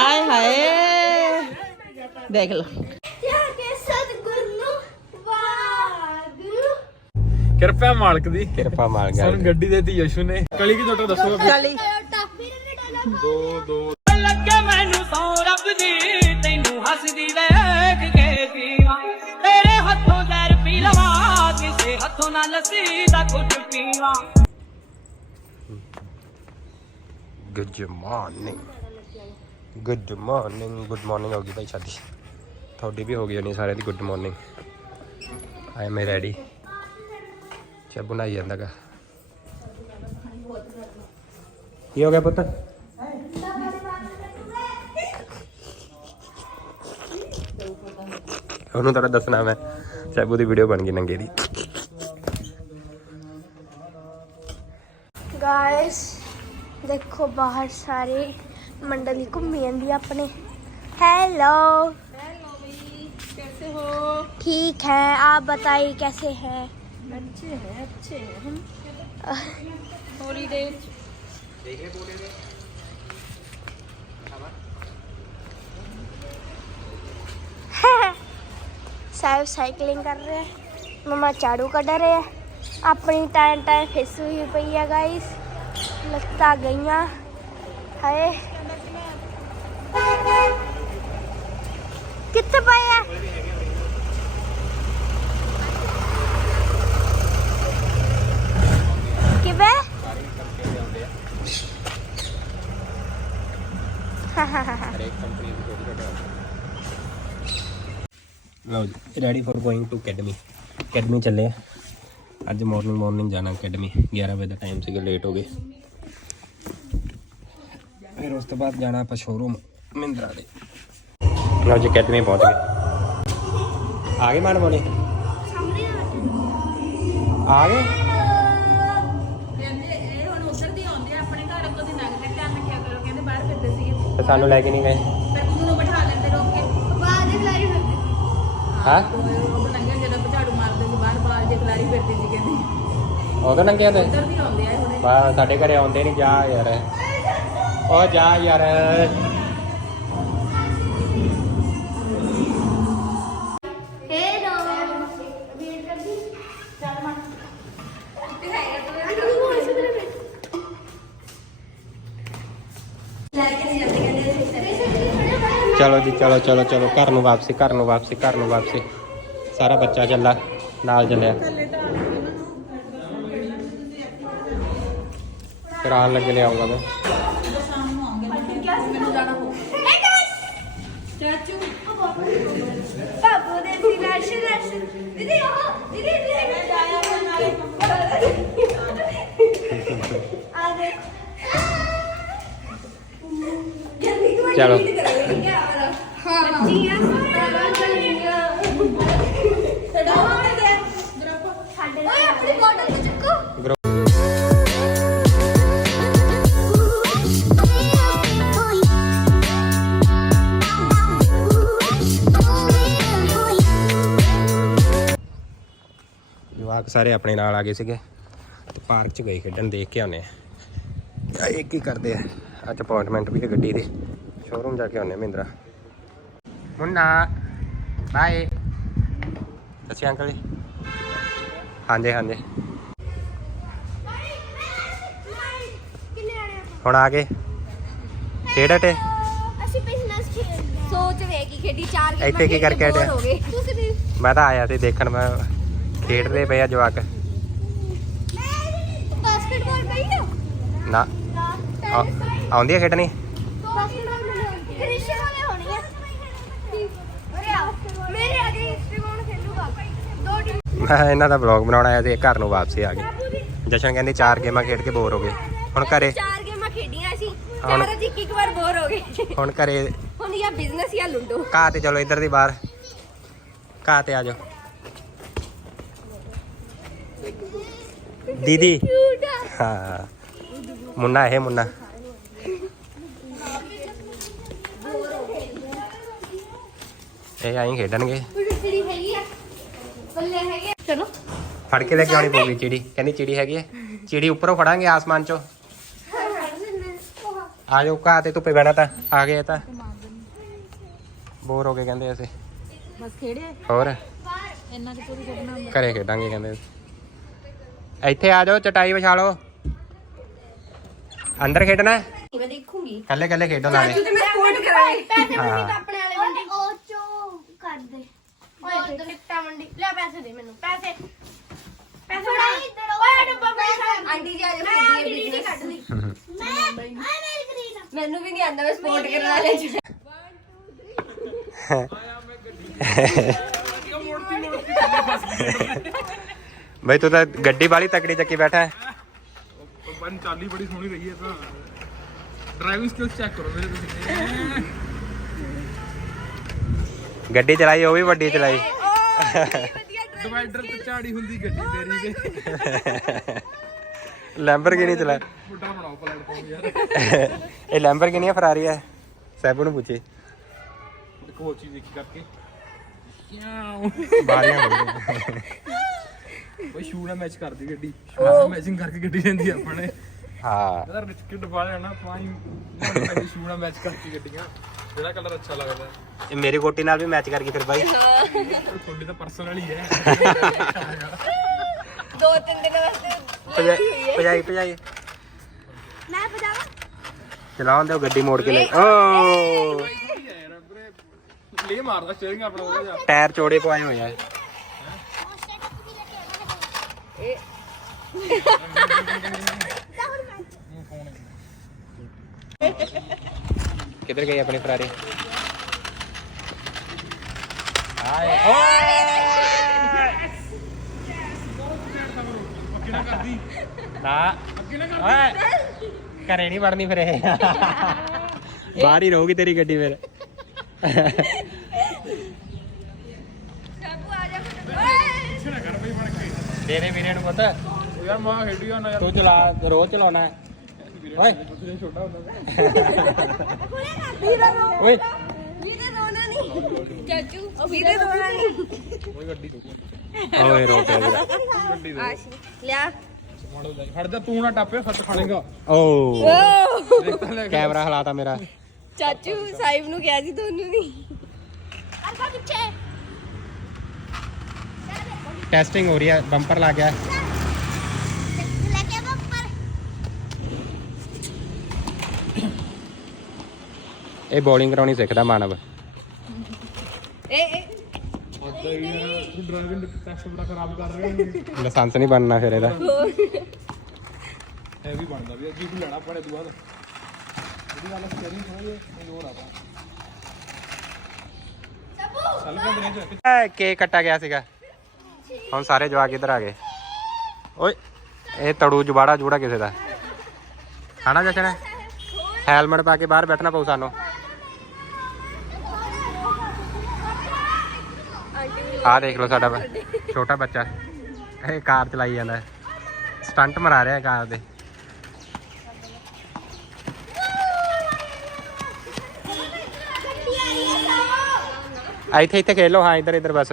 ਆਏ ਹਾਏ। ਦੇਖ ਲਓ। ਕੇ ਸਤਿਗੁਰ ਨੂੰ ਵਾਹਿਗੁਰੂ ਕਿਰਪਾ ਮਾਲਕ ਦੀ। ਕਿਰਪਾ ਗਿਆ ਸਾਨੂੰ ਗੱਡੀ ਦੇਤੀ ਯਸ਼ੂ ਨੇ। ਕਲੀ ਕੀ ਤੁਹਾਡਾ ਦੱਸੋ ਡਾਲਾ ਦੋ ਦੋ ਲੱਗੇ ਮੈਨੂੰ ਸੌ ਰੱਬ ਦੀ ਤੈਨੂੰ ਹੱਸਦੀ ਵੇਖ ਕੇ ਜੀਵਾਂ ਤੇਰੇ ਹੱਥੋਂ ਜ਼ਹਿਰ ਪੀ ਲਵਾਂ ਕਿਸੇ ਹੱਥੋਂ ਨਾ ਲੱਸੀ ਦਾ ਕੁਝ ਪੀਵਾਂ। Good morning good morning good morning ਹੋ ਗਈ ਭਾਈ ਸਾਡੀ। ਤੁਹਾਡੀ ਵੀ ਹੋ ਗਈ ਹੋਣੀ ਸਾਰਿਆਂ ਦੀ good morning I am ready ਚਾਹ ਬਣਾਈ ਜਾਂਦਾਗਾ ਕੀ ਹੋ ਗਿਆ ਪੁੱਤ? ਉਹਨੂੰ ਤਾਂ ਦੱਸਣਾ ਮੈਂ। ਸੈਬੂ ਦੀ ਵੀਡੀਓ ਬਣ ਗਈ ਨੰਗੇ ਦੀ। ਗਾਇਸ ਦੇਖੋ ਬਾਹਰ ਸਾਰੇ मंडली घूमी जाती अपने। हेलो कैसे हो? ठीक है आप बताइए कैसे हैं? अच्छे हैं अच्छे हैं। हम हॉलीडेज साहब साइकिलिंग कर रहे हैं। मम्मा झाड़ू कट रहे हैं। अपनी टाइम टाइम फिस हुई पई है गाइस लत्ता गई हाय। ਕਿੱਥੇ ਪਏ ਆ? ਕਿਵੇਂ? ਲਓ ਜੀ ready for going to academy academy ਚੱਲੇ ਆ। ਅੱਜ ਮਾਰਨਿੰਗ ਮਾਰਨਿੰਗ ਜਾਣਾ ਅਕੈਡਮੀ 11 ਵਜੇ ਦਾ ਟਾਈਮ ਸੀਗਾ ਲੇਟ ਹੋ ਗਏ। ਫਿਰ ਉਸ ਤੋਂ ਬਾਅਦ ਜਾਣਾ ਆਪਾਂ ਸ਼ੋਰੂਮ ਮਹਿੰਦਰਾ ਦੇ। ਲਓ ਜੀ ਅਕੈਡਮੀ ਪਹੁੰਚ ਗਏ। ਆ ਗਏ ਆ ਗਏ। ਇਹ ਹੁਣ ਉਧਰ ਦੀ ਆਉਂਦੇ ਆ ਆਪਣੇ ਘਰ ਅੱਗੋਂ ਦੀ ਲੰਘਦੇ ਧਿਆਨ ਰੱਖਿਆ ਕਰੋ ਕਹਿੰਦੇ ਬਾਹਰ ਫਿਰਦੇ ਸੀਗੇ। ਤੇ ਸਾਨੂੰ ਲੈ ਕੇ ਨਹੀਂ ਗਏ? ਫਿਰ ਕੁਝ ਨੂੰ ਬਿਠਾ ਲੈਂਦੇ ਰੋਕ ਕੇ। ਬਾਅਦ ਵਿੱਚ ਲਾਰੀ ਫਿਰਦੇ। ਹਾਂ? ਉਹ ਲੰਘੇ ਜਦੋਂ ਝਾੜੂ ਮਾਰਦੇ ਸੀ ਬਾਹਰ ਬਾਹਰ ਜੇ ਖਲਾਰੀ ਫਿਰਦੀ ਸੀ ਕਹਿੰਦੇ। ਉਦੋਂ ਨੰਗਿਆ ਤੇ? ਉਧਰ ਦੀ ਆਉਂਦੇ ਆ ਸਾਡੇ ਘਰੇ ਆਉਂਦੇ ਨਹੀਂ ਜਾ ਯਾਰ। ਓ ਜਾ ਯਾਰ। ਜੀ, ਚਲੋ ਚਲੋ ਚਲੋ, ਘਰ ਨੂੰ ਵਾਪਸੀ, ਘਰ ਨੂੰ ਵਾਪਸੀ, ਘਰ ਨੂੰ ਵਾਪਸੀ। ਸਾਰਾ ਬੱਚਾ ਚੱਲਾ, ਨਾਲ ਚੱਲਿਆ। ਕਰਾਨ ਲੱਗ ਲਿਆਉਂਗਾ ਮੈਂ ਚਾਚੂ ਬਾਬੂ ਦੇ ਦੀ ਰਸ਼ ਰਸ਼ ਦੀਦੀ ਉਹ ਦੀਦੀ ਦੀਦੀ ਜਾਇਆ ਨਾਲ ਆ ਦੇ ਚਲੋ। ਜਵਾਕ ਸਾਰੇ ਆਪਣੇ ਨਾਲ ਆ ਗਏ ਸੀਗੇ ਤੇ ਪਾਰਕ 'ਚ ਗਏ ਖੇਡਣ ਦੇਖ ਕੇ ਆਉਨੇ ਆ। ਇਹ ਕੀ ਕਰਦੇ ਆ। ਅੱਜ ਅਪਾਇੰਟਮੈਂਟ ਵੀ ਹੈ ਗੱਡੀ ਦੀ। ਸ਼ੋਰੂਮ ਜਾ ਕੇ ਆਉਨੇ ਮਹਿੰਦਰਾ। ਮੁੰਨਾ ਬਾਏ। ਅੱਛਾ ਅੰਕਲ ਜੀ। ਹਾਂਜੀ ਹਾਂਜੀ। ਕਿੰਨੇ ਆਣੇ ਹੁਣ ਆ ਗਏ। ਖੇਡ ਹਟੇ? ਅਸੀਂ ਬਿਜ਼ਨਸ ਖੇਡਦੇ ਸੋਚ ਵੇਗੀ ਖੇਡੀ ਚਾਰ ਗੇਮਾਂ ਇੱਥੇ ਕੀ ਕਰਕੇ ਮੈਂ ਤਾਂ ਆਇਆ ਸੀ ਦੇਖਣ ਮੈਂ ਖੇਡਦੇ ਪਏ ਆ ਜਵਾਕ। ਬਾਸਕਟਬਾਲ ਪਈ ਨਾ। ਆਉਂਦੀ ਆ ਖੇਡਣੀ? ਬਾਸਕਟਬਾਲ ਮੇਰੇ ਅੱਗੇ ਹਿਸਟਰੀ ਕੌਣ ਖੇਲੂਗਾ। ਦੋ ਟੀਮ ਮੈਂ ਇਹਨਾਂ ਦਾ ਵਲੌਗ ਬਣਾਉਣ ਆਇਆ ਸੀ ਘਰ ਨੂੰ ਵਾਪਸੀ ਆ ਗਏ। ਜਸ਼ਨ ਕਹਿੰਦੀ ਚਾਰ ਗੇਮਾਂ ਖੇਡ ਕੇ ਬੋਰ ਹੋ ਗਏ। ਹੁਣ ਘਰੇ ਚਾਰ ਗੇਮਾਂ ਖੇਡੀਆਂ ਅਸੀਂ ਹੁਣ- ਚਾਰਾਂ ਚ ਇੱਕ ਵਾਰ ਬੋਰ ਹੋ ਗਏ। ਹੁਣ ਘਰੇ ਹੁਣ ਜਾਂ ਬਿਜ਼ਨਸ ਜਾਂ ਲੁੱਡੋ। ਘਾਹ ਤੇ ਚਲੋ ਇੱਧਰ ਦੀ ਬਾਹਰ। ਘਾਹ ਤੇ ਆ ਜਾਓ। ਦੀਦੀ। ਹਾਂ। ਮੁੰਨਾ ਇਹ ਮੁੰਨਾ। ਇਹ ਆਈ ਖੇਡਣਗੇ। ਚਿੜੀ ਹੈਗੀ ਆ। ਬੱਲੇ ਹੈਗੇ ਚਲੋ। ਫੜ ਕੇ ਲੈ ਕੇ ਆਉਣੀ ਪਊਗੀ ਚਿੜੀ। ਕਹਿੰਦੀ ਚਿੜੀ ਹੈਗੀ ਹੈ ਚਿੜੀ ਉੱਪਰੋਂ ਫੜਾਂਗੇ ਆਸਮਾਨ ਚੋਂ। ਆ ਜਾਓ ਘਾਹ ਤੇ ਧੁੱਪੇ ਬਹਿਣਾ ਤਾਂ। ਆ ਗਏ ਤਾਂ। ਬੋਰ ਹੋ ਕੇ ਕਹਿੰਦੇ ਅਸੀਂ। ਬਸ ਖੇੜੇ ਹੋਰ? ਇੰਨਾ ਕਿ ਪੂਰੀ ਖੇਡਣਾ ਹੁੰਦਾ। ਘਰੇ ਖੇਡਾਂਗੇ ਕਹਿੰਦੇ ਇੱਥੇ ਆ ਜਾਓ ਚਟਾਈ ਵਿਛਾ ਲਓ ਅੰਦਰ ਖੇਡਣਾ ਹੈ? ਮੈਂ ਦੇਖੂੰਗੀ। ਕੱਲੇ ਕੱਲੇ ਖੇਡੋ ਨਾਲੇ। ਤੇ ਮੈਂ ਸਪੋਰਟ ਕਰਾਂਗੀ ਪੈਸੇ ਹਾਂ। ਮੰਡੀ ਆਪਣੇ ਵਾਲੇ ਦੇ ਓਏ ਲਿਫਟਾ ਮੰਡੀ। ਲੈ ਪੈਸੇ ਦੇ ਮੈਨੂੰ ਪੈਸੇ। ਪੈਸੇ ਫੜਾ ਓਏ ਡੱਬਾ ਪੈਸਾ ਆਂਟੀ ਜੀ ਅੱਜ ਮੈਂ ਖੇਡੀ ਕਿਹੜੀ ਬਿਜ਼ਨਸ ਕੱਢ ਲਈ ਮੈਂ ਆ ਮੇਰੀ ਗਰੀਨ ਮੈਨੂੰ ਵੀ ਨਹੀਂ ਆਂਦਾ ਮੈਂ ਸਪੋਰਟ ਕਰਨ ਵਾਲੇ ਚ। ਬਈ ਤੂੰ ਤਾਂ ਗੱਡੀ ਵਾਲੀ ਤਕੜੀ ਚੱਕੀ ਬੈਠਾ ਹੈ। ਬਨ ਚਾਲੀ ਬੜੀ ਸੋਹਣੀ ਰਹੀ ਹੈ ਤਾਂ। ਡਰਾਈਵਿੰਗ ਸਕਿੱਲਸ ਚੈੱਕ ਕਰੋ ਮੇਰੇ ਤੁਸੀਂ ਗੱਡੀ ਚਲਾਈ ਉਹ ਵੀ ਵੱਡੀ ਚਲਾਈ। ਡਿਵਾਈਡਰ ਤੇ ਝਾੜੀ ਹੁੰਦੀ ਗੱਡੀ ਤੇਰੀ। ਦੇ ਲੈਂਬਰਗਿਨੀ ਚਲਾ। ਵੱਡਾ ਬਣਾਓ ਪਲੇਟਫਾਰਮ ਯਾਰ। ਇਹ ਲੈਂਬਰਗਿਨੀ ਆ ਫਰਾਰੀ ਹੈ ਸੈਬੂ ਨੂੰ ਪੁੱਛੇ। ਇੱਕ ਹੋਰ ਚੀਜ਼ ਦੇਖੀ ਕਰਕੇ। ਬਾਰੀਆਂ ਖੋਲ ਬਈ ਸ਼ੂ ਨਾਲ ਮੈਚ ਕਰਦੀ ਗੱਡੀ। ਸ਼ੂ ਨਾਲ ਮੈਚਿੰਗ ਕਰਕੇ ਗੱਡੀ ਲੈਂਦੀ ਆ ਆਪਣੇ। ਹਾਂ। ਪਾਈ ਸ਼ੂ ਨਾਲ ਮੈਚ ਕਰਕੇ ਗੱਡੀਆਂ ਜਿਹੜਾ ਕਲਰ ਅੱਛਾ ਲੱਗਦਾ। ਇਹ ਮੇਰੀ ਗੋਟੀ ਨਾਲ ਵੀ ਮੈਚ ਕਰ ਗਈ ਫਿਰ ਬਾਈ। ਤੁਹਾਡੀ ਤਾਂ ਪਰਸਨਲ ਹੀ ਹੈ। ਦੋ ਤਿੰਨ ਦਿਨ ਵਾਸਤੇ ਭਜਾਈ ਭਜਾਈ ਭਜਾਈ। ਮੈਂ ਪਜਾਵਾ ਚਲਾਉਣ ਦਿਓ ਗੱਡੀ ਮੋੜ ਕੇ ਲੈ ਓ ਲੈ ਮਾਰਦਾ ਸਟੀਅਰਿੰਗ ਆਪਣਾ ਟਾਇਰ ਚੋੜੇ ਪਵਾਏ ਹੋਏ ਆ। ਕਿੱਧਰ ਗਈ ਆਪਣੀ ਫਰਾਰੀ? ਹਾਏ ਅੱਗੇ ਨਾ। ਕਰਦੀ ਨਾ ਅੱਗੇ ਨਾ ਕਰ ਓਏ ਘਰੇ ਨਹੀਂ ਵੜਨੀ ਫਿਰ ਇਹ। ਬਾਹਰ ਹੀ ਰਹੂਗੀ ਤੇਰੀ ਗੱਡੀ ਫਿਰ। ਪਿੱਛੇ ਨਾ ਕਰ ਬਈ ਬਣ ਕੇ ਤੇਰੇ ਵੀਰੇ ਨੂੰ ਪਤਾ। ਯਾਰ ਮਾਂ ਖੇਡੀ ਨਾ ਯਾਰ ਤੂੰ ਚਲਾ ਰੋਜ਼ ਚਲਾਉਣਾ ਹੈ। ਓਏ। ਵੀਰੇ ਛੋਟਾ ਹੁੰਦਾ ਓਏ। ਵੀਰੇ ਰੋਣਾ ਨਹੀਂ। ਚਾਚੂ ਵੀਰੇ ਰੋਣਾ ਨਹੀਂ। ਕੋਈ ਗੱਡੀ ਤੋਂ ਓਏ ਰੋ ਪਿਆ ਵੀਰਾ। ਆਸ਼ੀ ਲਿਆ। ਜਾ ਤੂੰ ਨਾ ਟੱਪੇ ਸੱਚ ਖਾਣੇਗਾ। ਓ। ਕੈਮਰਾ ਹਲਾਤਾ ਮੇਰਾ। ਚਾਚੂ ਸਾਹਿਬ ਨੂੰ ਕਿਹਾ ਸੀ ਤੁਹਾਨੂੰ ਨਹੀਂ ਪਿੱਛੇ। ਟੈਸਟਿੰਗ ਹੋ ਰਹੀ ਹੈ ਬੰਪਰ ਲੱਗ ਗਿਆ ਲੈ ਕੇ ਬੱਪਰ ਇਹ ਬੋਲਿੰਗ ਕਰਾਉਣੀ ਸਿੱਖਦਾ ਮਾਨਵ। ਤੂੰ ਡਰਾਈਵਿੰਗ ਟੈਸਟ ਬੜਾ ਖਰਾਬ ਕਰ ਰਿਹਾ ਹੈ ਲਾਇਸੈਂਸ ਨਹੀਂ ਬਣਨਾ ਫਿਰ ਇਹਦਾ। ਬਣਦਾ ਵੀ ਲੈਣਾ ਪੜੇ ਤੂੰ ਬਾਅਦ ਗੱਲ ਥੋੜਾ ਇਹ ਕੇਕ ਕੱਟਾ ਗਿਆ ਸੀਗਾ। ਹੁਣ ਸਾਰੇ ਜਵਾਕ ਇੱਧਰ ਆ ਗਏ। ਓਏ ਇਹ ਤੜੂ ਜਵਾੜਾ ਜੂੜਾ ਕਿਸੇ ਦਾ। ਖਾਣਾ ਜਸ਼ਨ? ਹੈਲਮਟ ਪਾ ਕੇ ਬਾਹਰ ਬੈਠਣਾ ਪਊ ਸਾਨੂੰ। ਆ ਦੇਖ ਲਓ ਸਾਡਾ ਬ- ਛੋਟਾ ਬੱਚਾ ਇਹ ਕਾਰ ਚਲਾਈ ਜਾਂਦਾ ਸਟੰਟ ਮਰਾ ਰਿਹਾ ਕਾਰ ਦੇ ਇੱਥੇ ਇੱਥੇ ਖੇਲੋ ਹਾਂ ਇੱਧਰ ਇੱਧਰ ਬਸ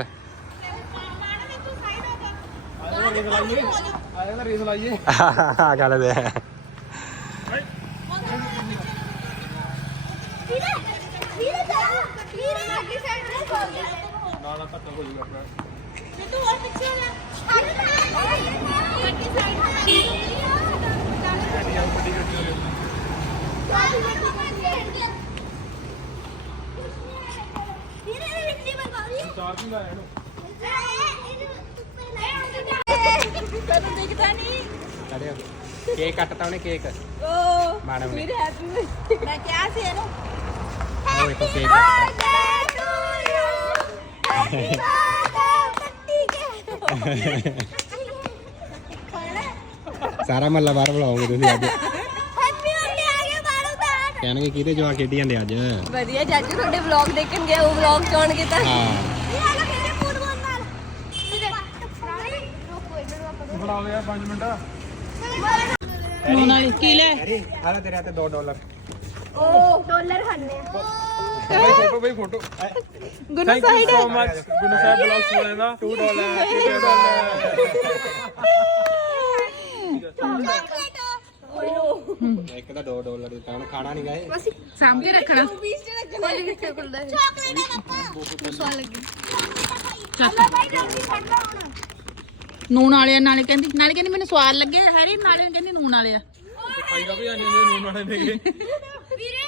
ਆਇਆ ਨਾ ਰੇਸ ਲਾਈਏ ਆ ਗੱਲ ਦੇ ਵੀਰੇ ਵੀਰੇ ਜਾ ਵੀਰੇ ਅੱਗੇ ਸਾਈਡ ਤੇ ਖੋਲ ਦੇ ਨਾ ਨਾ ਧੱਕਾ ਹੋ ਜਾਊਗਾ ਆਪਣਾ। ਤੂੰ ਹੋਰ ਪਿੱਛੇ ਲੈ ਅੱਗੇ ਸਾਈਡ ਤੇ ਗੱਡੀ ਆਉ ਵੱਡੀ ਗੱਡੀ ਹੋ ਵੀਰੇ ਹਿੰਦੀ ਬਣਾ ਲਈ। ਚਾਰਜਿੰਗ ਆਇਆ ਇਹਨੂੰ। ਤੈਨੂੰ ਦਿਖਦਾ ਨਹੀਂ। ਕਰਿਓ ਕੇਕ ਕੱਟਤਾ ਉਹਨੇ ਕੇਕ। ਓ ਮਾੜਾ ਵੀਰੇ ਹੈਪੀ ਮੈਂ ਕਿਹਾ ਸੀ ਇਹਨੂੰ। ਉਹ ਇੱਕ ਕੇਕ ਕੱਟਤਾ। ਸਾਰਾ ਮੱਲਾ ਬਾਹਰ ਬੁਲਾਓਗੇ ਤੁਸੀਂ ਅੱਜ। ਕਹਿਣਗੇ ਕਿਹਦੇ ਜਵਾ ਖੇਡੀ ਜਾਂਦੇ ਅੱਜ। ਵਧੀਆ ਚਾਚੂ ਤੁਹਾਡੇ ਵਲੌਗ ਦੇਖਣ ਗਏ ਉਹ ਵਲੌਗ ਚੋਣਗੇ ਤਾਂ। ਹਾਂ। ਫੜਾ ਲਿਆ 5 ਮਿੰਟ ਵਾਲੀ ਕੀ ਲੈ? ਅਰੇ ਆਲਾ ਤੇਰੇ ਹੱਥੇ 2 ਡਾਲਰ। ਡਾਲਰ ਖਾਣੇ ਬਈ ਫੋਟੋ ਬਈ photo Gunnu thank you so much Guru Sahib blogs ਵਾਲਿਆਂ ਦਾ 2 ਡਾਲਰ 2 ਡਾਲਰ ਇੱਕ ਦਾ 2 ਡਾਲਰ ਦਿੱਤਾ ਉਹਨੇ ਖਾਣਾ ਨਹੀਂ ਗਏ ਸਾਂਭ ਕੇ ਰੱਖਣਾ ਚਾਕਲੇਟ ਸਵਾਦ ਲੱਗੀ ਨੂਣ ਵਾਲੇ ਨਾਲੇ ਕਹਿੰਦੀ ਨਾਲੇ ਕਹਿੰਦੀ ਮੈਨੂੰ ਸਵਾਦ ਲੱਗੇ ਹੈਰੀ ਨਾਲੇ ਕਹਿੰਦੀ ਨੂਣ ਵਾਲੇ ਆ ਖਾਈਗਾ ਵੀ ਆਨੇ ਨੂਨ ਵਾਲੇ ਨੇਗੇ ਵੀਰੇ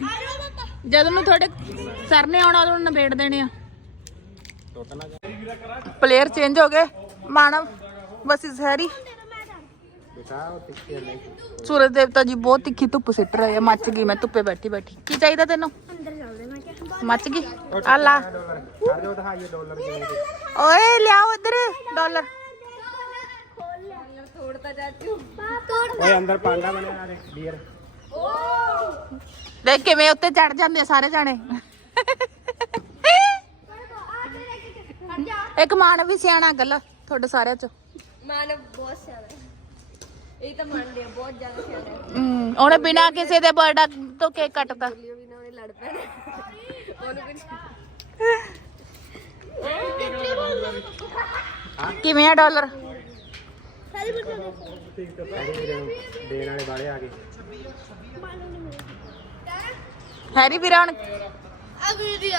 ਆ ਜਾ ਪਾਪਾ ਜਦੋਂ ਨੂੰ ਤੁਹਾਡੇ ਸਰ ਨੇ ਆਉਣਾ ਉਦੋਂ ਨਿਬੇੜ ਦੇਣੇ ਆ। ਪਲੇਅਰ ਚੇਂਜ ਹੋ ਗਏ। ਮਾਨਵ ਵਸਿਸ ਹੈਰੀ ਸੂਰਜ ਦੇਵਤਾ ਜੀ ਬਹੁਤ ਤਿੱਖੀ ਧੁੱਪ ਸਿੱਟ ਰਹੇ ਆ। ਮੱਚ ਗਈ ਮੈਂ ਧੁੱਪੇ ਬੈਠੀ ਬੈਠੀ। ਕੀ ਚਾਹੀਦਾ ਤੈਨੂੰ? ਅੰਦਰ ਚੱਲਦੇ ਮੈਂ ਕਿਹਾ ਮੱਚ ਗਈ? ਆ ਲਾ ਕਰ ਦਿਓ ਦਿਖਾਈਏ ਡਾਲਰ ਕਿਵੇਂ ਦੇ ਓਏ ਲਿਆਓ ਇੱਧਰ। ਡਾਲਰ। ਤੋੜਤਾ ਚਾਚੂ। ਓਏ ਅੰਦਰ ਪਾਂਡਾ ਬਣਿਆ ਦੇ ਡੀਅਰ ਦੇਖ ਕਿਵੇਂ ਉੱਤੇ ਚੜ ਜਾਂਦੇ ਆ ਸਾਰੇ ਜਾਣੇ। ਇੱਕ ਮਾਨ ਵੀ ਸਿਆਣਾ ਗੱਲ ਤੁਹਾਡੇ ਸਾਰਿਆਂ ਚ। ਮਾਨਵ ਬਹੁਤ ਸਿਆਣਾ। ਹੈ ਇਹ ਤਾਂ ਮੰਨ ਲਿਆ ਬਹੁਤ ਜ਼ਿਆਦਾ ਸਿਆਣਾ ਹੈ। ਹਮ, ਉਹਨੇ ਬਿਨਾਂ ਕਿਸੇ ਦੇ ਬਰਡਾ ਤੋਂ ਕੇਕ ਵੀ ਨਾ ਉਹਨੇ ਲੜ ਪੈਣਾ। ਉਹਨੂੰ ਕੁਝ ਕਿਵੇਂ ਆ ਡਾਲਰ? ਦੇਣ ਵਾਲੇ ਵਾਲੇ ਆ ਗਏ। ਹੈਰੀ ਵੀਰਾ ਹੁਣ ਆ ਵੀਡੀਓ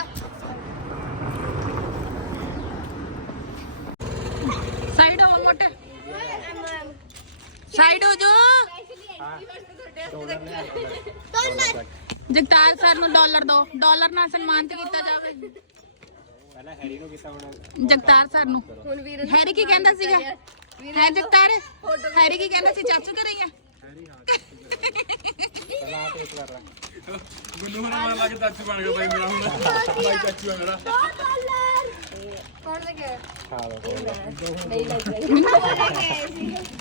ਸਾਈਡ ਹੋ ਮੋਟੇ। ਸਾਈਡ ਹੋ ਜੋ। ਜਗਤਾਰ ਸਰ ਨੂੰ ਡਾਲਰ ਦੋ। ਡਾਲਰ ਨਾਲ ਸਨਮਾਨਿਤ ਕੀਤਾ ਜਾਵੇ। ਪਹਿਲਾਂ ਹੈਰੀ ਨੂੰ ਕੀਤਾ ਹੁਣ ਜਗਤਾਰ ਸਰ ਨੂੰ। ਹੁਣ ਵੀਰ ਹੈਰੀ ਕੀ ਕਹਿੰਦਾ ਸੀਗਾ? ਹੈ ਜਗਤਾਰ? ਹੈਰੀ ਕੀ ਕਹਿੰਦਾ ਸੀ? ਚਾਚੂ ਘਰੇ ਹੀ ਗੁੱਲੂ ਹੁਣ ਮਨ ਲੱਗ ਚਾਚੂ ਬਣ ਗਿਆ ਬਾਈ ਮੇਰਾ ਹੁਣ। ਬਾਈ ਚਾਚੂ ਆ ਮੇਰਾ। ਕੌਣ ਲੈ ਕੇ ਹਾਂ ਲੋ ਨਹੀਂ ਲੈ ਕੇ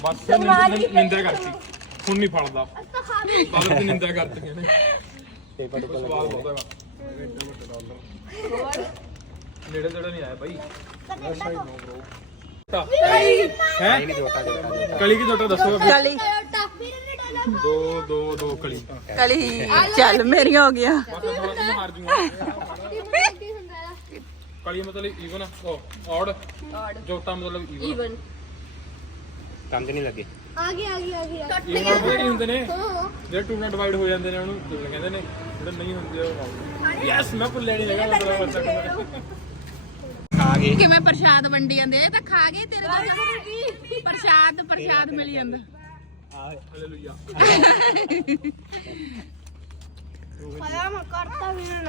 ਬਸ ਨਿੰਦ- ਨਿੰਦਿਆ ਕਰਤੀ। ਹੁਣ ਨਹੀਂ ਫੜਦਾ। ਬਾਹਰ ਦੀ ਨਿੰਦਿਆ ਕਰਤੀਆਂ ਨੇ। ਪੇਪਰ ਟੁਪਰ ਸਵਾਲ ਬਹੁਤ ਹੈਗਾ। ਨੇੜੇ ਤੇੜੇ ਨਹੀਂ ਆਇਆ ਬਾਈ। ਹੈ? ਨਹੀਂ ਜੋਟਾ ਜੋਟਾ ਕਲੀ ਕੀ ਜੋਟਾ ਦੱਸੋ? ਕਲੀ। ਦੋ ਦੋ ਦੋ ਕਲੀ। ਕਲੀ। ਚੱਲ ਮੇਰੀਆਂ ਹੋ ਗਿਆ ਬਸ ਥੋੜਾ ਤੁਮ ਹਾਰ ਜੂਗਾ। ਕਲੀ ਮਤਲਬ ਈਵਨ ਉਹ ਔਡ ਜੋਟਾ ਮਤਲਬ ਈਵਨ ਈਵਨ ਸਮਝ ਨਹੀਂ ਲੱਗੇ। ਆ ਗਈ ਆ ਗਈ ਆ ਗਈ। ਈਵਨ ਪਤਾ ਕੀ ਹੁੰਦੇ ਨੇ ਜਿਹੜੇ ਟੂ ਨਾਲ ਡਿਵਾਈਡ ਹੋ ਜਾਂਦੇ ਨੇ ਉਹਨੂੰ ਕੀ ਕਹਿੰਦੇ ਨੇ ਜਿਹੜੇ ਨਹੀਂ ਹੁੰਦੇ ਉਹ ਯੈਸ ਮੈਂ ਭੁੱਲਿਆ ਨਹੀਂ ਹੈਗਾ ਮਤਲਬ ਬੱਚਾ ਆ ਗਏ। ਕਿਵੇਂ ਪ੍ਰਸ਼ਾਦ ਵੰਡੀ ਜਾਂਦੇ ਇਹ ਤਾਂ ਖਾ ਗਏ ਤੇਰੇ ਤੋਂ ਪ੍ਰਸ਼ਾਦ ਪ੍ਰਸ਼ਾਦ ਮਿਲ ਜਾਂਦਾ।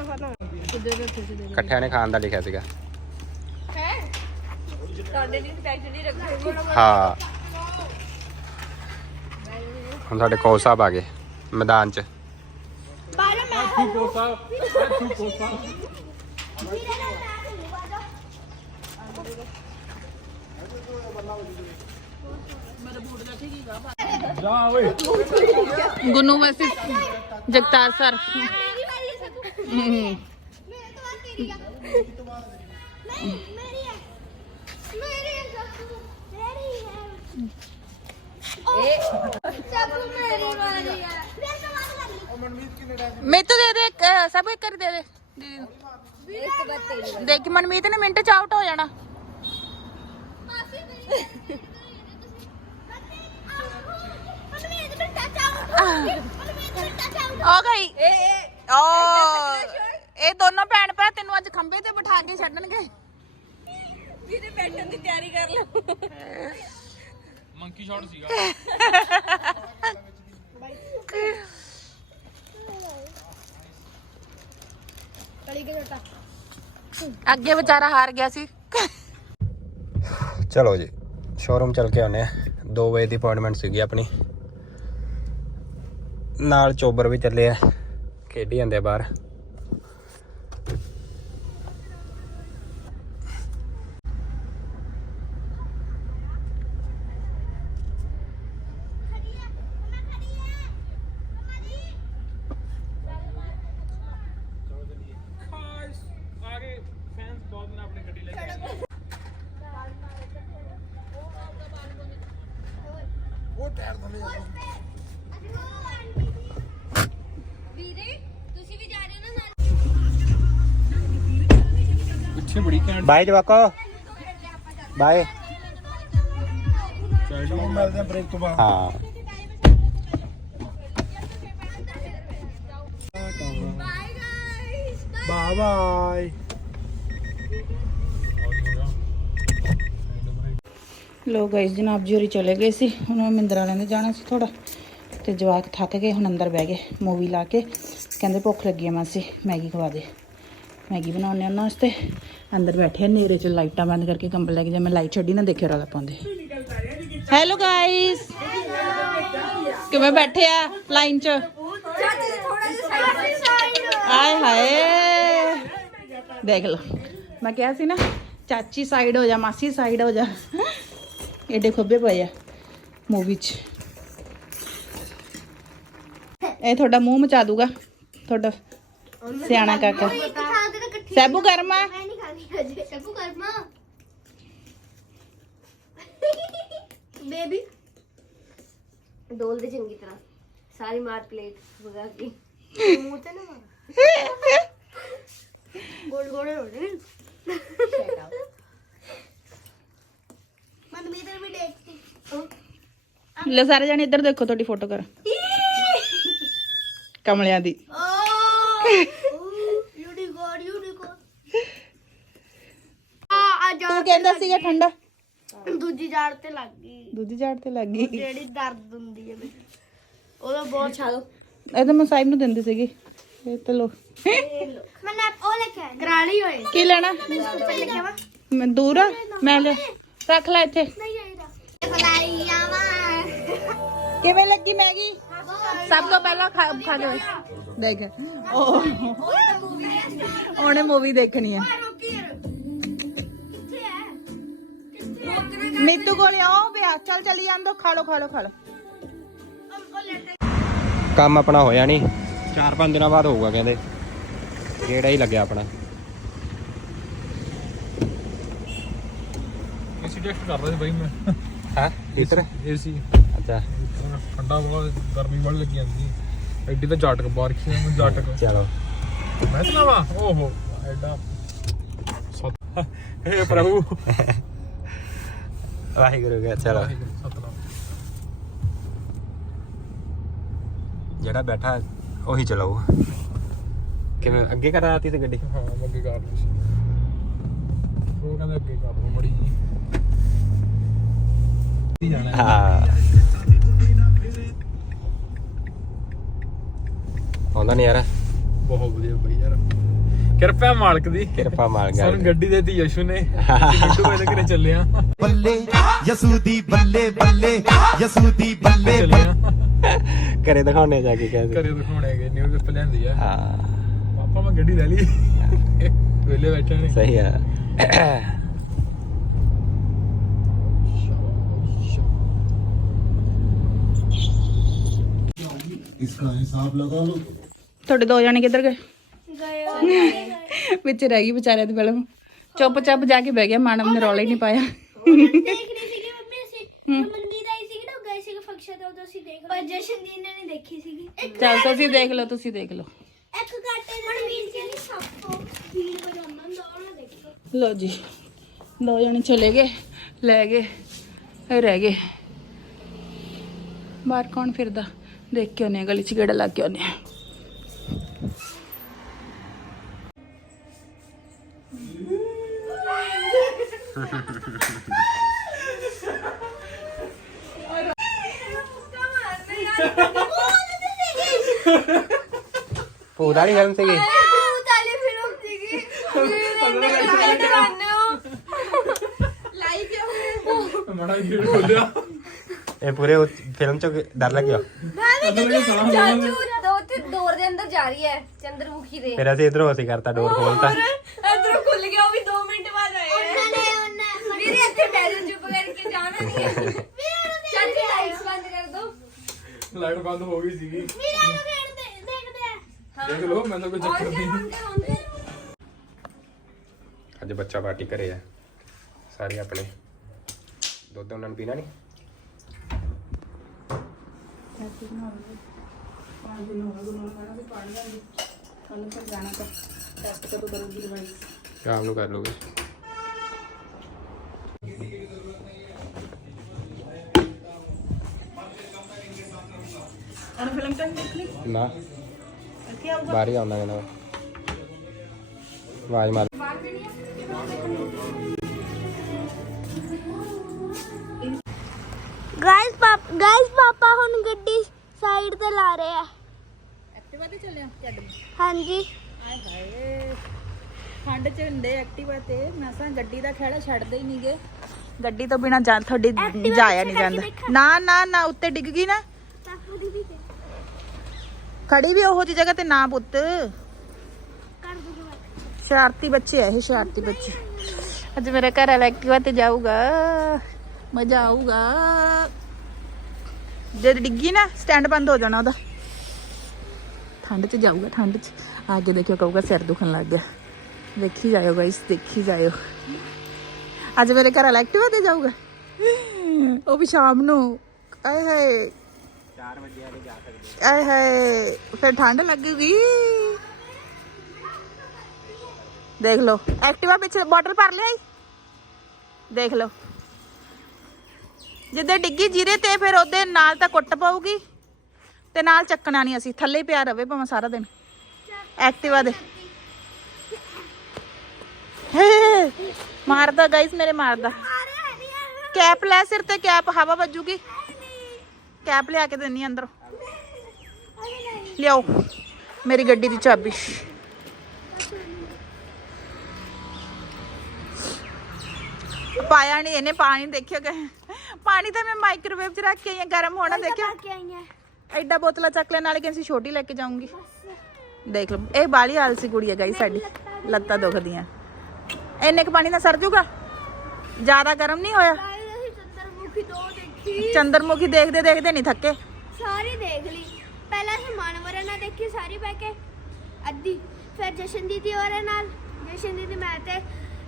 ਖਤਮ ਇਕੱਠਿਆਂ ਨੇ ਖਾਣ ਦਾ ਲਿਖਿਆ ਸੀਗਾ। ਤੁਹਾਡੇ ਲਈ ਸਪੈਸ਼ਲੀ ਰੱਖੋ ਹਾਂ। ਹੁਣ ਸਾਡੇ ਕੋਚ ਸਾਹਿਬ ਆ ਗਏ ਮੈਦਾਨ 'ਚ। ਓਏ ਗੁੰਨੂ ਵਸਿਸ ਜਗਤਾਰ ਸਰ ਮੇਰੀ ਵਾਲੀ ਹੈ ਸਭ ਹਮ। ਮੇਰੇ ਤੋਂ ਬਾਅਦ ਤੇਰੀ ਆ ਨਹੀਂ ਮੇਰੀ ਹੈ ਮੇਰੀ ਹੈ ਸਭ ਮੇਰੀ ਹੈ ਇਹ ਸਭ ਮੇਰੀ ਵਾਲੀ ਹੈ ਮੇਰੇ ਤੋਂ ਬਾਅਦ ਕਰ ਲਈ ਮੈਨੂੰ ਦੇ ਦੇ ਇੱਕ, ਅਹ, ਸਭ ਇੱਕ ਕਰ ਦੇ ਦੇ ਦੀਦੀ ਨੂੰ। ਇਸ ਤੋਂ ਬਾਅਦ ਤੇਰੀ ਵਾਲੀ ਦੇਖ ਮਨਮੀਤ ਨੇ ਮਿੰਟ ਚ ਆਊਟ ਹੋ ਜਾਣਾ ਮਾਸੀ ਮੇਰੀ ਹੋ ਗਈ। ਏ ਏ। ਓ ਇਹ ਦੋਨੋਂ ਭੈਣ ਭਰਾ ਤੈਨੂੰ ਅੱਜ ਖੰਬੇ ਤੇ ਬਿਠਾ ਕੇ ਛੱਡਣਗੇ। ਵੀਰੇ ਬੈਠਣ ਦੀ ਤਿਆਰੀ ਕਰ ਲਓ। ਮੰਕੀ ਸ਼ਾਟ ਸੀਗਾ। ਕਲੀ ਕੇ ਬੇਟਾ ਅੱਗੇ ਵਿਚਾਰਾ ਹਾਰ ਗਿਆ ਸੀ। ਚਲੋ ਜੀ ਸ਼ੋਰੂਮ ਚੱਲ ਕੇ ਆਉਨੇ ਆ 2 ਵਜੇ ਦੀ ਅਪਾਇੰਟਮੈਂਟ ਸੀਗੀ ਆਪਣੀ। ਨਾਲ ਚੋਬਰ ਵੀ ਚੱਲੇ ਆ ਖੇਡੀ ਜਾਂਦੇ ਆ ਬਾਹਰ। ਬਾਏ ਜਵਾਕੋ। ਬਾਏ। ਚਲੋ ਲੋ ਗਾਇਸ ਜਨਾਬ ਜੀ ਹੋਰੀ ਚਲੇ ਗਏ ਸੀ। ਹੁਣ ਮਿੰਦਰਾ ਲੈਂਦੇ ਜਾਣਾ ਸੀ ਥੋੜਾ ਤੇ ਜਵਾਕ ਥੱਕ ਗਏ, ਹੁਣ ਅੰਦਰ ਬਹਿ ਗਏ, ਮੂਵੀ ਲਾ ਕੇ। ਕਹਿੰਦੇ ਭੁੱਖ ਲੱਗੀ ਆ ਮਾਸੀ, ਮੈਗੀ ਖਵਾ ਦੇ। ਮੈਗੀ ਬਣਾਉਣੇ ਉਹਨਾਂ ਵਾਸਤੇ। ਅੰਦਰ ਬੈਠੇ ਆ, ਨੇਰੇ ਚ ਲਾਈਟਾਂ ਬੰਦ ਕਰਕੇ ਕੰਬਲ ਲੈ ਕੇ ਜਾ ਮੈਂ ਲਾਈਟ ਛੱਡੀ ਨਾ ਦੇਖਿਆ ਰੌਲਾ ਪਾਉਂਦੇ। ਹੈਲੋ ਗਾਇਸ ਕਿਵੇਂ ਬੈਠੇ ਆ ਲਾਈਨ ਚ? ਆਏ ਹਾਏ। ਦੇਖ ਲਓ। ਮੈਂ ਕਿਹਾ ਸੀ ਨਾ, ਚਾਚੀ ਸਾਈਡ ਹੋ ਜਾ, ਮਾਸੀ ਸਾਈਡ ਹੋ ਜਾ। ਏਡੇ ਖੱਬੇ ਪਏ ਆ ਮੂਵੀ 'ਚ। ਇਹ ਤੁਹਾਡਾ ਮੂੰਹ ਮਚਾ ਦੂਗਾ, ਤੁਹਾਡਾ ਸਿਆਣਾ ਕਾਕਾ। ਸੈਬੂ ਕਰਮਾ। ਮੈਂ ਨਹੀਂ ਖਾਣੀ ਹਜੇ। ਸਭੂ ਕਰਮਾ। ਬੇਬੀ। ਡੋਲ ਦੇ ਚੰਗੀ ਤਰ੍ਹਾਂ। ਸਾਰੀ ਮਾਰ ਪਲੇਟ ਵਗਾ ਕੇ। ਮੂੰਹ ਤੇ ਨਾ ਮਾਰ। ਗੋਲ ਗੋਲ ਹੋ ਰਹੇ ਮਨ ਇਧਰ ਵੀ ਦੇਖਤੀ ਲੈ ਸਾਰੇ ਜਾਣੇ ਇੱਧਰ ਦੇਖੋ ਤੁਹਾਡੀ ਫੋਟੋ ਕਰ। ਕਮਲਿਆਂ ਦੀ। ਯੂਨੀਕੋਰਨ ਯੂਨੀਕੋਰਨ ਆ ਆ ਜਾ ਤੂੰ ਕਹਿੰਦਾ ਸੀਗਾ ਠੰਡਾ? ਦੂਜੀ ਜਾੜ ਤੇ ਲੱਗ ਗਈ। ਦੂਜੀ ਝਾੜ ਤੇ ਲੱਗ ਗਈ। ਜਿਹੜੀ ਦਰਦ ਹੁੰਦੀ ਹੈ ਵਿੱਚ ਉਹਦਾ ਬਹੁਤ ਛਾਲੋ ਇਹ ਤਾਂ ਮੈਂ ਸਾਹਿਬ ਨੂੰ ਦਿੰਦੀ ਸੀਗੀ। ਇਹ ਤੇ ਲੋ। ਮੈਂ ਉਹ ਲੈ ਕੇ ਆਇਆ ਕਰਾਲੀ ਹੋਏ। ਕੀ ਲੈਣਾ? ਉੱਪਰ ਮੈਂ ਦੂਰ ਆ। ਮੈਂ ਲੈ ਰੱਖ ਲੈ ਇੱਥੇ। ਨਹੀਂ ਆਈਦਾ ਫਲਾਈ ਆਵਾ ਕਿਵੇਂ ਲੱਗੀ ਮੈਗੀ? ਸਭ ਤੋਂ ਪਹਿਲਾਂ ਖਾ ਖਾ ਕੇ ਦੇਖ। ਉਹ ਉਹਨੇ ਮੂਵੀ ਦੇਖਣੀ ਹੈ ਮੀਤੂ ਕੋਲੇ ਆਓ ਪਿਆ ਚੱਲ ਚੱਲੀ ਆਂ ਦੋ ਖਾ ਲੋ ਖਾ ਲੋ ਖਾ ਲੋ ਕੰਮ ਆਪਣਾ ਹੋਇਆ ਨਹੀਂ। 4-5 ਦਿਨਾਂ ਬਾਅਦ ਹੋਊਗਾ ਕਹਿੰਦੇ। ਗੇੜਾ ਹੀ ਲੱਗਿਆ ਆਪਣਾ। ਏਸੀ ਟੈਸਟ ਕਰਦਾ ਸੀ ਬਾਈ ਮੈਂ। ਹਾਂ? ਇਧਰ? ਏਸੀ ਅੱਛਾ। ਠੰਡਾ ਬਹੁਤ ਗਰਮੀ ਬਹੁਤ ਲੱਗੀ ਜਾਂਦੀ ਐਡੀ ਤਾਂ ਝਾਟਕ ਬਾਰਖੀ ਨੂੰ ਝਾਟਕ। ਚਲੋ। ਮੈਂ ਚਲਾਵਾ? ਓਹੋ ਐਡਾ। ਸਤ ਹੇ ਪ੍ਰਭੂ। ਵਾਹਿਗੁਰੂ ਗਿਆ ਚਲੋ ਜਿਹੜਾ ਬੈਠਾ ਉਹੀ ਚਲਾਓ ਕਿਵੇਂ? ਅੱਗੇ ਕਰਾਤੀ ਤੇ ਗੱਡੀ? ਹਾਂ ਅੱਗੇ ਕਰ ਲਈ ਸੀ। ਉਹ ਕਹਿੰਦਾ ਅੱਗੇ ਕਰ ਲਓ ਮੜੀ ਜੀ। ਕੀ? ਹਾਂ? ਆਉਂਦਾ ਨਹੀਂ ਯਾਰ ਬਹੁਤ ਵਧੀਆ ਬਈ ਯਾਰ। ਕਿਰਪਾ ਮਾਲਕ ਦੀ ਕਿਰਪਾ ਮਾਰ ਗਿਆ ਸਾਨੂੰ ਗੱਡੀ ਦੇ ਦਿੱਤੀ ਯਸ਼ੂ ਨੇ ਅਸੀਂ ਮਿੰਟੂ ਭਾਈ ਦੇ ਘਰੇ ਚੱਲੇ ਆ ਬੱਲੇ ਯਸੂਦੀ ਬੱਲੇ ਬੱਲੇ ਯਸੂਦੀ ਬੱਲੇ ਚੱਲੇ ਆ ਘਰੇ ਦਿਖਾਉਣੇ ਜਾ ਕੇ ਕਹਿੰਦੇ ਘਰੇ ਦਿਖਾਉਣੇ ਹੈਗੇ ਨਿਊ ਗਿਫਟ ਲੈਂਦੀ ਆ ਹਾਂ ਪਾਪਾ ਮੈਂ ਗੱਡੀ ਲੈ ਲਈ ਵੇਲੇ ਬੈਠੇ ਨੇ ਸਹੀ ਆ इसका हिसाब लगा लो ਤੁਹਾਡੇ ਦੋ ਜਾਣੇ ਕਿੱਧਰ ਗਏ ਗਏ ਵਿੱਚ ਰਹਿ ਗਈ ਵਿਚਾਰਿਆਂ ਦੀ ਫਿਲਮ। ਚੁੱਪ ਚਾਪ ਜਾ ਕੇ ਬਹਿ ਗਿਆ ਮਾਨਵ ਨੇ ਰੌਲਾ ਹੀ ਨਹੀਂ ਪਾਇਆ। ਦੇਖ ਰਹੀ ਸੀਗੀ ਮੰਮੀ ਅਸੀਂ ਮਨਦੀਪ ਆਈ ਸੀਗੀ ਨਾ ਉਹ ਗਏ ਸੀਗੇ ਫੰਕਸ਼ਨ ਤੇ ਉਦੋਂ ਅਸੀਂ ਦੇਖ ਪਰ ਜਸ਼ਨਦੀਨ ਨੇ ਨਹੀਂ ਦੇਖੀ ਸੀਗੀ। ਇੱਕ ਚੱਲ ਤੁਸੀਂ ਦੇਖ ਲਓ ਤੁਸੀਂ ਦੇਖ ਲਓ। ਇੱਕ ਘਾਟੇ ਦੇ ਮਨਵੀਰ ਕਹਿੰਦੀ ਸਭ ਤੋਂ ਭੀੜ ਵਜਾਉਂਦਾ ਹੁੰਦਾ ਉਹਨੇ ਦੇਖੋ ਲੋ ਜੀ ਦੋ ਜਣੇ ਚਲੇ ਗਏ ਲੈ ਗਏ ਇਹ ਰਹਿ ਗਏ। ਬਾਹਰ ਕੌਣ ਫਿਰਦਾ? ਦੇਖ ਕੇ ਹਾਂ ਗਲੀ 'ਚ ਗੇੜਾ ਲੱਗ ਕੇ ਆਉਂਦੇ ਲਾਈਵ ਕਰਾਉਂਦੇ ਹੋ ਲਾਈਵ ਕਿਉਂ ਮੜਾ ਇਹ ਪੂਰੇ ਫਿਲਮ ਚ ਡਰ ਲੱਗਿਆ। ਚਾਚੂ ਦੋ ਤੇ ਡੋਰ ਦੇ ਅੰਦਰ ਜਾ ਰਹੀ ਹੈ ਚੰਦਰਮੁਖੀ ਦੇ। ਫਿਰ ਅਸੀਂ ਇਧਰੋਂ ਅਸੀਂ ਕਰਤਾ ਡੋਰ ਖੋਲਤਾ ਇਧਰੋਂ ਖੁੱਲ ਗਿਆ ਉਹ ਵੀ 2 ਮਿੰਟ ਬਾਅਦ ਆਏ ਉਹਨਾਂ ਨੇ ਉਹਨਾਂ ਵੀਰੇ ਇੱਥੇ ਬਹਿ ਜਾ ਚੁੱਪ ਕਰਕੇ ਜਾਣਾ ਨਹੀਂ ਚਾਚੂ ਲਾਈਟਸ ਬੰਦ ਕਰ ਦੋ। ਲਾਈਟ ਬੰਦ ਹੋ ਗਈ ਸੀਗੀ। ਵੀਰੇ ਨੂੰ ਦੇਖਦੇ ਦੇਖਦੇ ਆ। ਦੇਖ ਲਓ ਮੈਂ ਤਾਂ ਕੋਈ ਚੱਕਰ ਨਹੀਂ। ਹੁੰਦੇ ਅੱਜ ਬੱਚਾ ਪਾਰਟੀ ਕਰੇ ਆ। ਸਾਰੇ ਆਪਣੇ। ਦੁੱਧ ਉਹਨਾਂ ਨੂੰ ਪੀਣਾ ਨਹੀਂ ਸ਼ਾਮ ਨੂੰ ਕਰ ਲੋਗੇ ਹੁਣ ਫਿਲਮ ਤਾਂ ਨਹੀਂ ਦੇਖਣੀ ਨਾ ਇੱਥੇ ਆਊਗਾ ਬਾਹਰ ਹੀ ਆਉਂਦਾ ਕਹਿੰਦਾ। ਆਵਾਜ਼ ਮਾਰ। ਪਾਪ ਗਾਇਸ ਪਾਪਾ ਹੁਣ ਗੱਡੀ ਸਾਈਡ ਤੇ ਲਾ ਰਹੇ ਆ। ਐਕਟਿਵਾ ਤੇ ਚੱਲਿਆ ਚੱਡ ਹਾਂਜੀ। ਆਏ ਹਾਏ। ਠੰਡ ਚ ਹੁੰਦੇ ਐਕਟਿਵਾ ਤੇ। ਮੈਂ ਸਾਂ ਗੱਡੀ ਦਾ ਖੇੜਾ ਛੱਡਦੇ ਹੀ ਨਹੀਂਗੇ ਗੱਡੀ ਤੋਂ ਬਿਨਾ ਜਾਂ ਤੁਹਾਡੀ ਜਾਇਆ ਨਹੀਂ ਜਾਂਦਾ। ਨਾ ਨਾ ਨਾ ਉੱਤੇ ਡਿੱਗ ਗਈ ਨਾ। ਖੜੀ ਵੀ ਉਹੋ ਜਿਹੀ ਜਗ੍ਹਾ ਤੇ ਨਾ ਪੁੱਤ। ਦੂੰਗਾ ਸ਼ਰਾਰਤੀ ਬੱਚੇ ਆ ਇਹ ਸ਼ਰਾਰਤੀ ਬੱਚੇ। ਅੱਜ ਮੇਰਾ ਘਰ ਵਾਲਾ ਐਕਟਿਵਾ ਤੇ ਜਾਊਗਾ। ਮਜ਼ਾ ਆਊਗਾ। ਜਦ ਡਿੱਗੀ ਨਾ ਸਟੈਂਡ ਬੰਦ ਹੋ ਜਾਣਾ ਉਹਦਾ। ਠੰਡ 'ਚ ਜਾਊਗਾ ਠੰਡ 'ਚ। ਅੱਗੇ ਦੇਖਿਓ ਕਹੂਗਾ ਸਿਰ ਦੁਖਣ ਲੱਗ ਗਿਆ। ਦੇਖੀ ਜਾਇਓ ਗਾਇਸ ਦੇਖੀ ਜਾਇਓ। ਅੱਜ ਮੇਰੇ ਘਰ ਵਾਲਾ ਐਕਟਿਵਾ ਤੇ ਜਾਊਗਾ। ਉਹ ਵੀ ਸ਼ਾਮ ਨੂੰ। ਆਏ ਹਾਏ। 4 ਵਜੇ ਵਾਲੇ ਜਾ ਸਕਦੇ ਆਏ ਹਾਏ ਫਿਰ ਠੰਡ ਲੱਗੂਗੀ। ਦੇਖ ਲਓ ਐਕਟਿਵਾ ਪਿੱਛੇ ਬੋਟਲ ਭਰ ਲਿਆਈ। ਦੇਖ ਲਓ। ਜਿੱਦੇ ਡਿੱਗੀ ਜੀਰੇ ਤੇ ਫਿਰ ਉਹਦੇ ਨਾਲ ਤਾਂ ਕੁੱਟ ਪਾਊਗੀ। ਤੇ ਨਾਲ ਚੱਕਣਾ ਨਹੀਂ ਅਸੀਂ ਥੱਲੇ ਹੀ ਪਿਆ ਰਵੇ ਭਾਵੇਂ ਸਾਰਾ ਦਿਨ। ਐਕਟਿਵਾ ਦੇ। ਹੇ, ਮਾਰਦਾ ਗਾਇਸ ਮੇਰੇ ਮਾਰਦਾ। ਕੈਪ ਲੈ ਸਿਰ ਤੇ ਕੈਪ ਹਵਾ ਵੱਜੂਗੀ। ਕੈਪ ਲਿਆ ਕੇ ਦੇਣੀ ਅੰਦਰੋਂ ਲਿਆਓ ਮੇਰੀ ਗੱਡੀ ਦੀ ਚਾਬੀ ਪਾਇਆ ਨਹੀਂ ਇਹਨੇ ਪਾਣੀ ਦੇਖਿਓ ਕਿ ਪਾਣੀ ਤਾਂ ਮੈਂ ਮਾਈਕ੍ਰੋਵੇਵ 'ਚ ਰੱਖ ਕੇ ਆਈ ਹਾਂ ਗਰਮ ਹੋਣਾ ਦੇਖਿਓ ਕੇ ਆਈਆਂ ਐਡਾ ਬੋਤਲਾਂ ਚੱਕ ਲੈਣ ਵਾਲੇ ਕਹਿੰਦੀ ਸੀ ਛੋਟੀ ਲੈ ਕੇ ਜਾਊਂਗੀ ਦੇਖ ਲਓ ਇਹ ਬਾਲੀ ਆਲਸੀ ਕੁੜੀ ਹੈ ਗਾਈ ਸਾਡੀ ਲੱਤਾਂ ਦੁਖਦੀਆਂ ਇੰਨੇ ਕ ਪਾਣੀ ਨਾਲ ਸਰ ਜੂਗਾ ਜ਼ਿਆਦਾ ਗਰਮ ਨਹੀਂ ਹੋਇਆ ਗਾਇਸ ਅਸੀਂ ਚੰਦਰਮੁਖੀ ਦੇਖਦੇ ਦੇਖਦੇ ਨਹੀਂ ਥੱਕੇ। ਸਾਰੀ ਦੇਖ ਲਈ। ਪਹਿਲਾਂ ਅਸੀਂ ਮਾਨਵਰਾ ਨਾਲ ਦੇਖੀ ਸਾਰੀ ਬਹਿ ਕੇ। ਅੱਧੀ। ਫਿਰ ਜਸ਼ਨ ਦੀਦੀ ਹੋਰਾਂ ਨਾਲ। ਜਸ਼ਨ ਦੀਦੀ ਮੈਂ ਤੇ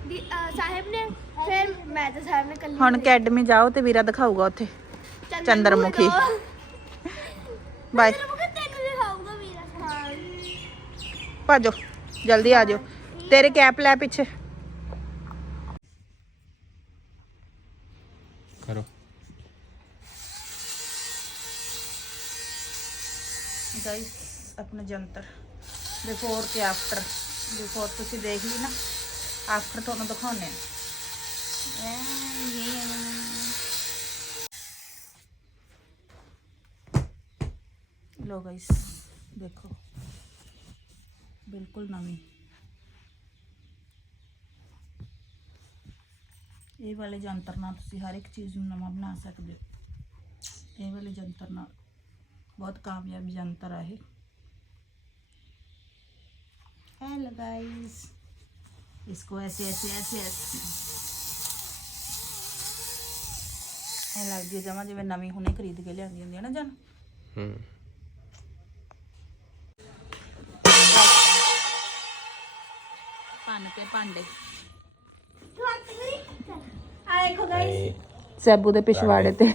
ਦੀ- ਅਹ ਸਾਹਿਬ ਨੇ। ਫਿਰ ਮੈਂ ਤੇ ਸਾਹਿਬ ਨੇ ਕੱਲੀ ਹੁਣ ਅਕੈਡਮੀ ਜਾਓ ਤੇ ਵੀਰਾ ਦਿਖਾਊਗਾ ਉੱਥੇ। ਚੰਦਰਮੁਖੀ। ਬਾਏ। ਚੰਦਰਮੁਖੀ ਤੈਨੂੰ ਦਿਖਾਊਗਾ ਵੀਰਾ ਹਾਂ ਭਾਜੋ ਜਲਦੀ ਆ ਜਾਓ ਤੇਰੇ ਕੈਪ ਲੈ ਪਿੱਛੇ। ਗਾਇਸ ਆਪਣਾ ਜੰਤਰ ਬਿਫੋਰ ਤੇ ਆਫਟਰ ਬਿਫੋਰ ਤੁਸੀਂ ਦੇਖ ਲਈ ਨਾ ਆਫਟਰ ਤੁਹਾਨੂੰ ਦਿਖਾਉਣੇ ਆ ਲੋ ਗਾਇਸ ਦੇਖੋ ਬਿਲਕੁਲ ਨਵੀਂ ਇਹ ਵਾਲੇ ਜੰਤਰ ਨਾਲ ਤੁਸੀਂ ਹਰ ਇੱਕ ਚੀਜ਼ ਨੂੰ ਨਵਾਂ ਬਣਾ ਸਕਦੇ ਹੋ ਇਹ ਵਾਲੇ ਜੰਤਰ ਨਾਲ बहुत कामयाब जंतर है हेलो गाइस इसको ऐसे ऐसे ऐसे ऐसे ਇਹ ਲੱਗਦੀ ਹੈ ਜਮਾ ਜਿਵੇਂ ਨਵੀਂ ਹੁਣੇ ਖਰੀਦ ਕੇ ਲਿਆਂਦੀ ਹੁੰਦੀ ਹੈ ਨਾ ਜਨ ਹੂੰ ਭੰਨ ਤੇ ਭਾਂਡੇ ਆ ਦੇਖੋ ਗਾਇਸ ਸੈਬੂ ਦੇ ਪਿਛਵਾੜੇ ਤੇ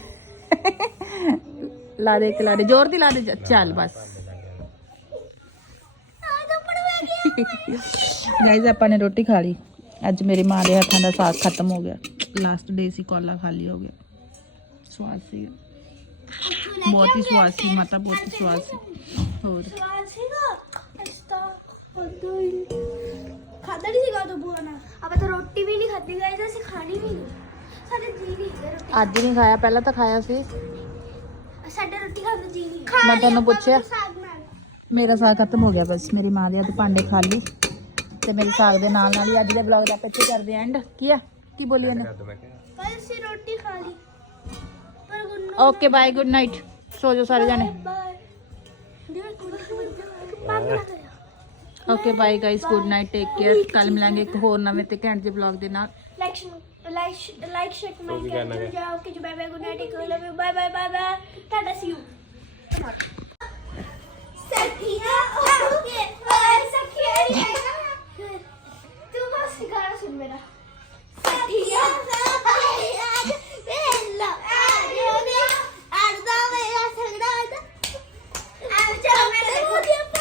ਲਾ ਦੇ ਇੱਕ ਲਾ ਦੇ ਜ਼ੋਰ ਦੀ ਲਾ ਦੇ ਚ- ਚੱਲ ਬਸ ਗਾਇਜ਼ ਆਪਾਂ ਨੇ ਰੋਟੀ ਖਾ ਲਈ। ਅੱਜ ਮੇਰੀ ਮਾਂ ਦੇ ਹੱਥਾਂ ਦਾ ਸਾਗ ਖਤਮ ਹੋ ਗਿਆ। ਲਾਸਟ ਡੇ ਸੀ ਕੋਲਾ ਖਾਲੀ ਹੋ ਗਿਆ। ਸਵਾਦ ਸੀ ਬਹੁਤ ਹੀ ਸਵਾਦ ਸੀ ਮਾਤਾ ਬਹੁਤ ਹੀ ਸਵਾਦ ਸੀ ਹੋਰ? ਸਵਾਦ ਸੀਗਾ ਇਸਤਾ ਉਦੋਂ ਹੀ ਖਾਦਾ ਨਹੀਂ ਸੀਗਾ ਉਦੋਂ ਬੁਆਨਾ ਆਪਾਂ ਤਾਂ ਰੋਟੀ ਵੀ ਨਹੀਂ ਖਾਦੀ ਗਾਇਸ ਅਸੀਂ ਖਾਣੀ ਵੀ ਨਹੀਂ। ਸਾਡੇ ਜੀ ਨਹੀਂ ਹੈਗਾ ਰੋਟੀ ਅੱਜ ਨਹੀਂ ਖਾਇਆ ਪਹਿਲਾਂ ਤਾਂ ਖਾਇਆ ਸੀ। ਸਾਡੇ ਰੋਟੀ ਖਾਣ ਦਾ ਜੀ ਨਹੀਂ ਮੈਂ ਤੁਹਾਨੂੰ ਪੁੱਛਿਆ ਸਾਗ ਨਾਲ ਮੇਰਾ ਸਾਗ ਖਤਮ ਹੋ ਗਿਆ ਬਸ ਮੇਰੀ ਮਾਂ ਦੇ ਹੱਥ ਭਾਂਡੇ ਖਾਲੀ ਤੇ ਮੇਰੇ ਸਾਗ ਦੇ ਨਾਲ ਨਾਲ ਹੀ ਅੱਜ ਦੇ ਵਲੌਗ ਦਾ ਆਪਾਂ ਇੱਥੇ ਕਰਦੇ ਐਂਡ ਕੀ ਆ? ਕੀ ਬੋਲੀ ਇਹਨੇ ਕੱਲ ਅਸੀਂ ਰੋਟੀ ਖਾ ਲਈ। ਪਰ Gunnu okay bye good night ਸੋ ਜਾਓ ਸਾਰੇ ਜਾਣੇ। Okay bye guys good night take care ਕੱਲ ਮਿਲਾਂਗੇ ਇੱਕ ਹੋਰ ਨਵੇਂ ਤੇ ਘੈਂਟ ਜਿਹੇ ਵਲੌਗ ਦੇ ਨਾਲ। ਲਾਈਕ ਲਾਈਕ ਸ਼ੇਅਰ ਕਮੈਂਟ ਕਰਕੇ ਜਾਓ ਕਿ bye bye good night take love. You bye bye bye bye tata see you सखिया ओके हाय सखिया ये ना तू मस्त गाना सुन मेरा सखिया आज मेरा झगड़ा आज मेरा